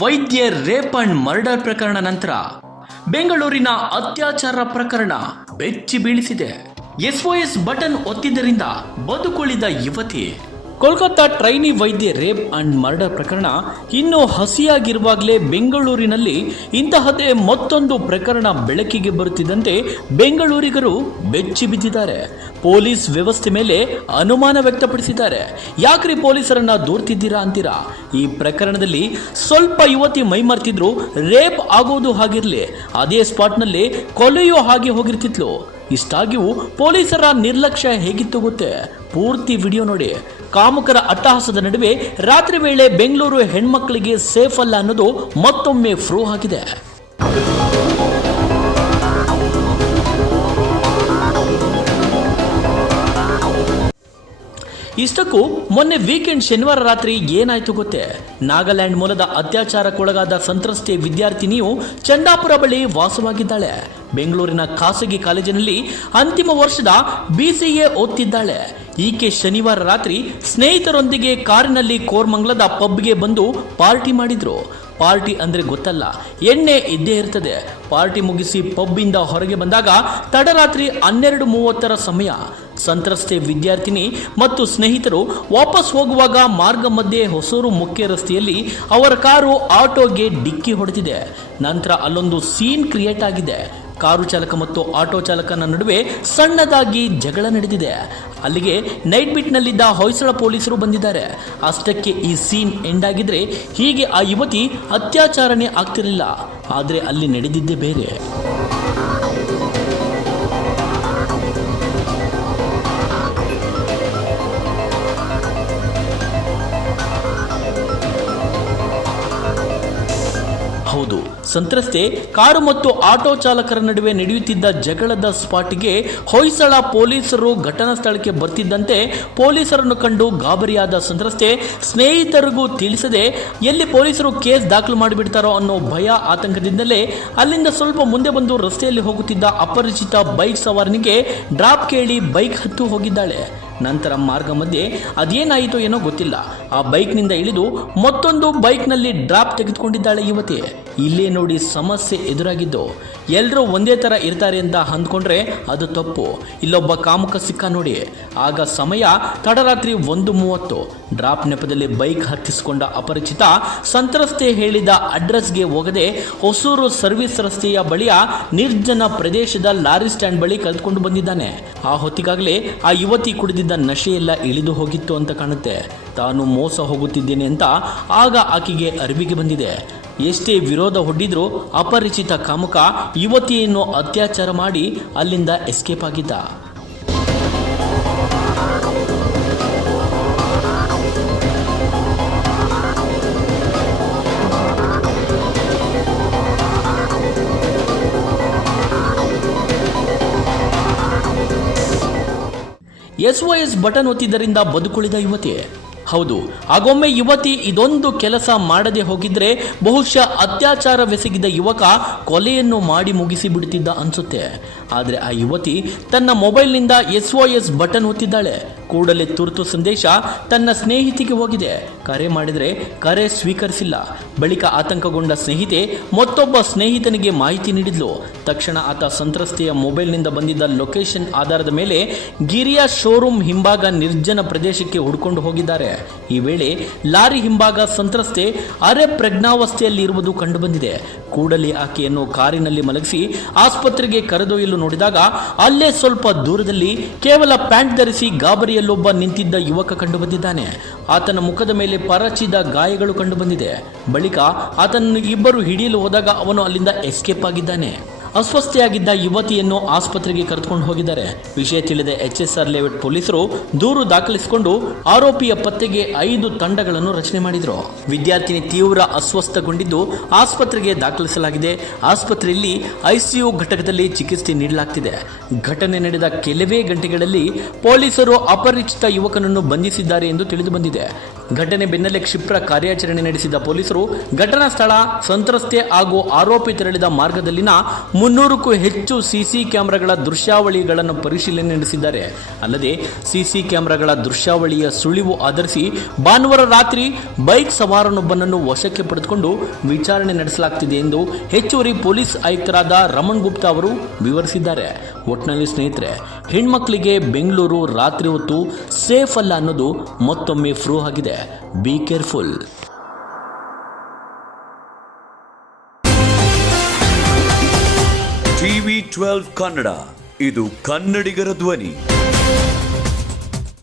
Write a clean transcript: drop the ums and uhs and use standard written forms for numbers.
ವೈದ್ಯೆ rape and murder ಪ್ರಕರಣ ನಂತರ ಬೆಂಗಳೂರಿನ ಅತ್ಯಾಚಾರ ಪ್ರಕರಣ ಬೆಚ್ಚಿ ಬೀಳಿಸಿದೆ. SOS ಬಟನ್ ಒತ್ತಿದ್ದರಿಂದ ಬದುಕುಳಿದ ಯುವತಿ. ಕೋಲ್ಕತ್ತಾ ಟ್ರೈನಿ ವೈದ್ಯೆ ರೇಪ್ ಅಂಡ್ ಮರ್ಡರ್ ಪ್ರಕರಣ ಇನ್ನೂ ಹಸಿಯಾಗಿರುವಾಗಲೇ ಬೆಂಗಳೂರಿನಲ್ಲಿ ಇಂತಹದೇ ಮತ್ತೊಂದು ಪ್ರಕರಣ ಬೆಳಕಿಗೆ ಬರುತ್ತಿದ್ದಂತೆ ಬೆಂಗಳೂರಿಗರು ಬೆಚ್ಚಿ ಬಿದ್ದಿದ್ದಾರೆ. ಪೊಲೀಸ್ ವ್ಯವಸ್ಥೆ ಮೇಲೆ ಅನುಮಾನ ವ್ಯಕ್ತಪಡಿಸಿದ್ದಾರೆ. ಯಾಕ್ರಿ ಪೊಲೀಸರನ್ನ ದೂರ್ತಿದ್ದೀರಾ ಅಂತೀರಾ? ಈ ಪ್ರಕರಣದಲ್ಲಿ ಸ್ವಲ್ಪ ಯುವತಿ ಮೈಮರ್ತಿದ್ರು ರೇಪ್ ಆಗೋದು ಹಾಗಿರ್ಲಿ, ಅದೇ ಸ್ಪಾಟ್ನಲ್ಲಿ ಕೊಲೆಯೋ ಹಾಗೆ ಹೋಗಿರ್ತಿದ್ಲು. ಇಷ್ಟಾಗಿಯೂ ಪೊಲೀಸರ ನಿರ್ಲಕ್ಷ್ಯ ಹೇಗಿತ್ತು ಗೊತ್ತೇ? ಪೂರ್ತಿ ವಿಡಿಯೋ ನೋಡಿ. ಕಾಮುಕರ ಅಟ್ಟಹಾಸದ ನಡುವೆ ರಾತ್ರಿ ವೇಳೆ ಬೆಂಗಳೂರು ಹೆಣ್ಮಕ್ಳಿಗೆ ಸೇಫ್ ಅಲ್ಲ ಅನ್ನೋದು ಮತ್ತೊಮ್ಮೆ ಪ್ರೂವ್ ಆಗಿದೆ. ಇಷ್ಟಕ್ಕೂ ಮೊನ್ನೆ ವೀಕೆಂಡ್ ಶನಿವಾರ ರಾತ್ರಿ ಏನಾಯ್ತು ಗೊತ್ತೇ? ನಾಗಾಲ್ಯಾಂಡ್ ಮೂಲದ ಅತ್ಯಾಚಾರಕ್ಕೊಳಗಾದ ಸಂತ್ರಸ್ತೆ ವಿದ್ಯಾರ್ಥಿನಿಯು ಚಂದಾಪುರ ಬಳಿ ವಾಸವಾಗಿದ್ದಾಳೆ. ಬೆಂಗಳೂರಿನ ಖಾಸಗಿ ಕಾಲೇಜಿನಲ್ಲಿ ಅಂತಿಮ ವರ್ಷದ BCA ಓದ್ತಿದ್ದಾಳೆ. ಈಕೆ ಶನಿವಾರ ರಾತ್ರಿ ಸ್ನೇಹಿತರೊಂದಿಗೆ ಕಾರಿನಲ್ಲಿ ಕೋರಮಂಗಲದ ಪಬ್ಗೆ ಬಂದು ಪಾರ್ಟಿ ಮಾಡಿದ್ರು. ಪಾರ್ಟಿ ಅಂದ್ರೆ ಗೊತ್ತಲ್ಲ, ಎಣ್ಣೆ ಇದ್ದೇ ಇರ್ತದೆ. ಪಾರ್ಟಿ ಮುಗಿಸಿ ಪಬ್ಬಿಂದ ಹೊರಗೆ ಬಂದಾಗ ತಡರಾತ್ರಿ 12:30 ಸಮಯ. ಸಂತ್ರಸ್ತೆ ವಿದ್ಯಾರ್ಥಿನಿ ಮತ್ತು ಸ್ನೇಹಿತರು ವಾಪಸ್ ಹೋಗುವಾಗ ಮಾರ್ಗ ಮಧ್ಯೆ ಹೊಸೂರು ಮುಖ್ಯ ರಸ್ತೆಯಲ್ಲಿ ಅವರ ಕಾರು ಆಟೋಗೆ ಡಿಕ್ಕಿ ಹೊಡೆದಿದೆ. ನಂತರ ಅಲ್ಲೊಂದು ಸೀನ್ ಕ್ರಿಯೇಟ್ ಆಗಿದೆ. ಕಾರು ಚಾಲಕ ಮತ್ತು ಆಟೋ ಚಾಲಕನ ನಡುವೆ ಸಣ್ಣದಾಗಿ ಜಗಳ ನಡೆದಿದೆ. ಅಲ್ಲಿಗೆ ನೈಟ್ ಬಿಟ್ನಲ್ಲಿದ್ದ ಹೊಯ್ಸಳ ಪೊಲೀಸರು ಬಂದಿದ್ದಾರೆ. ಅಷ್ಟಕ್ಕೆ ಈ ಸೀನ್ ಎಂಡ್ ಆಗಿದ್ರೆ ಹೀಗೆ ಆ ಯುವತಿ ಅತ್ಯಾಚಾರನೇ ಆಗ್ತಿರಲಿಲ್ಲ. ಆದರೆ ಅಲ್ಲಿ ನಡೆದಿದ್ದೇ ಬೇರೆ. ಹೌದು, ಸಂತ್ರಸ್ತೆ ಕಾರು ಮತ್ತು ಆಟೋ ಚಾಲಕರ ನಡುವೆ ನಡೆಯುತ್ತಿದ್ದ ಜಗಳದ ಸ್ಪಾಟ್ಗೆ ಹೊಯ್ಸಳ ಪೊಲೀಸರು ಘಟನಾ ಸ್ಥಳಕ್ಕೆ ಬರ್ತಿದ್ದಂತೆ ಪೊಲೀಸರನ್ನು ಕಂಡು ಗಾಬರಿಯಾದ ಸಂತ್ರಸ್ತೆ ಸ್ನೇಹಿತರಿಗೂ ತಿಳಿಸದೆ ಎಲ್ಲಿ ಪೊಲೀಸರು ಕೇಸ್ ದಾಖಲು ಮಾಡಿಬಿಡ್ತಾರೋ ಅನ್ನೋ ಭಯ ಆತಂಕದಿಂದಲೇ ಅಲ್ಲಿಂದ ಸ್ವಲ್ಪ ಮುಂದೆ ಬಂದು ರಸ್ತೆಯಲ್ಲಿ ಹೋಗುತ್ತಿದ್ದ ಅಪರಿಚಿತ ಬೈಕ್ ಸವಾರನಿಗೆ ಡ್ರಾಪ್ ಕೇಳಿ ಬೈಕ್ ಹತ್ತು ಹೋಗಿದ್ದಾಳೆ. ನಂತರ ಮಾರ್ಗ ಮಧ್ಯೆ ಅದೇನಾಯಿತು ಏನೋ ಗೊತ್ತಿಲ್ಲ, ಆ ಬೈಕ್ನಿಂದ ಇಳಿದು ಮತ್ತೊಂದು ಬೈಕ್ನಲ್ಲಿ ಡ್ರಾಪ್ ತೆಗೆದುಕೊಂಡಿದ್ದಾಳೆ ಯುವತಿ. ಇಲ್ಲೇ ನೋಡಿ ಸಮಸ್ಯೆ ಎದುರಾಗಿದ್ದು. ಎಲ್ಲರೂ ಒಂದೇ ಥರ ಇರ್ತಾರೆ ಅಂತ ಅಂದ್ಕೊಂಡ್ರೆ ಅದು ತಪ್ಪು. ಇಲ್ಲೊಬ್ಬ ಕಾಮುಕ ಸಿಕ್ಕ ನೋಡಿ. ಆಗ ಸಮಯ ತಡರಾತ್ರಿ 1:30. ಡ್ರಾಪ್ ನೆಪದಲ್ಲಿ ಬೈಕ್ ಹತ್ತಿಸಿಕೊಂಡ ಅಪರಿಚಿತ ಸಂತ್ರಸ್ತೆ ಹೇಳಿದ ಅಡ್ರೆಸ್ಗೆ ಹೋಗದೆ ಹೊಸೂರು ಸರ್ವಿಸ್ ರಸ್ತೆಯ ಬಳಿಯ ನಿರ್ಜನ ಪ್ರದೇಶದ ಲಾರಿ ಸ್ಟ್ಯಾಂಡ್ ಬಳಿ ಕರೆದುಕೊಂಡು ಬಂದಿದ್ದಾನೆ. ಆ ಹೊತ್ತಿಗಾಗಲೇ ಆ ಯುವತಿ ಕುಡಿದಿದ್ದ ನಶೆಯೆಲ್ಲ ಇಳಿದು ಹೋಗಿತ್ತು ಅಂತ ಕಾಣುತ್ತೆ. ತಾನು ಮೋಸ ಹೋಗುತ್ತಿದ್ದೇನೆ ಅಂತ ಆಗ ಆಕೆಗೆ ಅರಿವಿಗೆ ಬಂದಿದೆ. ಎಷ್ಟೇ ವಿರೋಧ ಒಡ್ಡಿದ್ರೂ ಅಪರಿಚಿತ ಕಾಮುಕ ಯುವತಿಯನ್ನು ಅತ್ಯಾಚಾರ ಮಾಡಿ ಅಲ್ಲಿಂದ ಎಸ್ಕೇಪ್ ಆಗಿದ್ದ. SOS ಬಟನ್ ಒತ್ತಿದ್ದರಿಂದ ಬದುಕುಳಿದ ಯುವತಿ. ಹೌದು, ಆಗೊಮ್ಮೆ ಯುವತಿ ಇದೊಂದು ಕೆಲಸ ಮಾಡದೆ ಹೋಗಿದ್ರೆ ಬಹುಶಃ ಅತ್ಯಾಚಾರವೆಸಗಿದ ಯುವಕ ಕೊಲೆಯನ್ನು ಮಾಡಿ ಮುಗಿಸಿ ಬಿಡುತ್ತಿದ್ದ ಅನ್ಸುತ್ತೆ. ಆದರೆ ಆ ಯುವತಿ ತನ್ನ ಮೊಬೈಲ್ನಿಂದ SOS ಬಟನ್ ಒತ್ತಿದ್ದಾಳೆ. ಕೂಡಲೇ ತುರ್ತು ಸಂದೇಶ ತನ್ನ ಸ್ನೇಹಿತಿಗೆ ಹೋಗಿದೆ. ಕರೆ ಮಾಡಿದರೆ ಕರೆ ಸ್ವೀಕರಿಸಿಲ್ಲ. ಬಳಿಕ ಆತಂಕಗೊಂಡ ಸ್ನೇಹಿತೆ ಮತ್ತೊಬ್ಬ ಸ್ನೇಹಿತನಿಗೆ ಮಾಹಿತಿ ನೀಡಿದ್ಲು. ತಕ್ಷಣ ಆತ ಸಂತ್ರಸ್ತೆಯ ಮೊಬೈಲ್ನಿಂದ ಬಂದಿದ್ದ ಲೊಕೇಶನ್ ಆಧಾರದ ಮೇಲೆ ಗಿರಿಯ ಶೋರೂಮ್ ಹಿಂಭಾಗ ನಿರ್ಜನ ಪ್ರದೇಶಕ್ಕೆ ಹುಡ್ಕೊಂಡು ಹೋಗಿದ್ದಾರೆ. ಈ ವೇಳೆ ಲಾರಿ ಹಿಂಭಾಗ ಸಂತ್ರಸ್ತೆ ಅರೆ ಪ್ರಜ್ಞಾವಸ್ಥೆಯಲ್ಲಿ ಇರುವುದು ಕಂಡುಬಂದಿದೆ. ಕೂಡಲೇ ಆಕೆಯನ್ನು ಕಾರಿನಲ್ಲಿ ಮಲಗಿಸಿ ಆಸ್ಪತ್ರೆಗೆ ಕರೆದೊಯ್ಯಲು ನೋಡಿದಾಗ ಅಲ್ಲೇ ಸ್ವಲ್ಪ ದೂರದಲ್ಲಿ ಕೇವಲ ಪ್ಯಾಂಟ್ ಧರಿಸಿ ಗಾಬರಿಯಲ್ಲೊಬ್ಬ ನಿಂತಿದ್ದ ಯುವಕ ಕಂಡುಬಂದಿದ್ದಾನೆ. ಆತನ ಮುಖದ ಮೇಲೆ ಪರಚಿದ ಗಾಯಗಳು ಕಂಡುಬಂದಿದೆ. ಬಳಿಕ ಆತನನ್ನು ಇಬ್ಬರು ಹಿಡಿಯಲು ಹೋದಾಗ ಅವನು ಅಲ್ಲಿಂದ ಎಸ್ಕೇಪ್ ಆಗಿದ್ದಾನೆ. ಅಸ್ವಸ್ಥೆಯಾಗಿದ್ದ ಯುವತಿಯನ್ನು ಆಸ್ಪತ್ರೆಗೆ ಕರೆದುಕೊಂಡು ಹೋಗಿದ್ದಾರೆ. ವಿಷಯ ತಿಳಿದ HSR ಲೇಔಟ್ ಪೊಲೀಸರು ದೂರು ದಾಖಲಿಸಿಕೊಂಡು ಆರೋಪಿಯ ಪತ್ತೆಗೆ 5 ತಂಡಗಳನ್ನು ರಚನೆ ಮಾಡಿದರು. ವಿದ್ಯಾರ್ಥಿನಿ ತೀವ್ರ ಅಸ್ವಸ್ಥಗೊಂಡಿದ್ದು ಆಸ್ಪತ್ರೆಗೆ ದಾಖಲಿಸಲಾಗಿದೆ. ಆಸ್ಪತ್ರೆಯಲ್ಲಿ ICU ಘಟಕದಲ್ಲಿ ಚಿಕಿತ್ಸೆ ನೀಡಲಾಗ್ತಿದೆ. ಘಟನೆ ನಡೆದ ಕೆಲವೇ ಗಂಟೆಗಳಲ್ಲಿ ಪೊಲೀಸರು ಅಪರಿಚಿತ ಯುವಕನನ್ನು ಬಂಧಿಸಿದ್ದಾರೆ ಎಂದು ತಿಳಿದು ಬಂದಿದೆ. ಘಟನೆ ಬೆನ್ನಲ್ಲೇ ಕ್ಷಿಪ್ರ ಕಾರ್ಯಾಚರಣೆ ನಡೆಸಿದ ಪೊಲೀಸರು ಘಟನಾ ಸ್ಥಳ, ಸಂತ್ರಸ್ತೆ ಹಾಗೂ ಆರೋಪಿ ತೆರಳಿದ ಮಾರ್ಗದಲ್ಲಿನ 300ಕ್ಕೂ ಹೆಚ್ಚು ಸಿಸಿ ಕ್ಯಾಮೆರಾಗಳ ದೃಶ್ಯಾವಳಿಗಳನ್ನು ಪರಿಶೀಲನೆ ನಡೆಸಿದ್ದಾರೆ. ಅಲ್ಲದೆ ಸಿಸಿ ಕ್ಯಾಮೆರಾಗಳ ದೃಶ್ಯಾವಳಿಯ ಸುಳಿವು ಆಧರಿಸಿ ಭಾನುವಾರ ರಾತ್ರಿ ಬೈಕ್ ಸವಾರನೊಬ್ಬನನ್ನು ವಶಕ್ಕೆ ಪಡೆದುಕೊಂಡು ವಿಚಾರಣೆ ನಡೆಸಲಾಗುತ್ತಿದೆ ಎಂದು ಹೆಚ್ಚುವರಿ ಪೊಲೀಸ್ ಆಯುಕ್ತರಾದ ರಮಣ್ ಗುಪ್ತಾ ಅವರು ವಿವರಿಸಿದ್ದಾರೆ. ಒಟ್ಟಿನಲ್ಲಿ ಸ್ನೇಹಿತರೆ, ಹೆಣ್ಮಕ್ಳಿಗೆ ಬೆಂಗಳೂರು ರಾತ್ರಿ ಹೊತ್ತು ಸೇಫ್ ಅಲ್ಲ ಅನ್ನೋದು ಮತ್ತೊಮ್ಮೆ ಪ್ರೂವ್ ಆಗಿದೆ. Be careful. TV12 ಕನ್ನಡ, ಇದು ಕನ್ನಡಿಗರ ಧ್ವನಿ.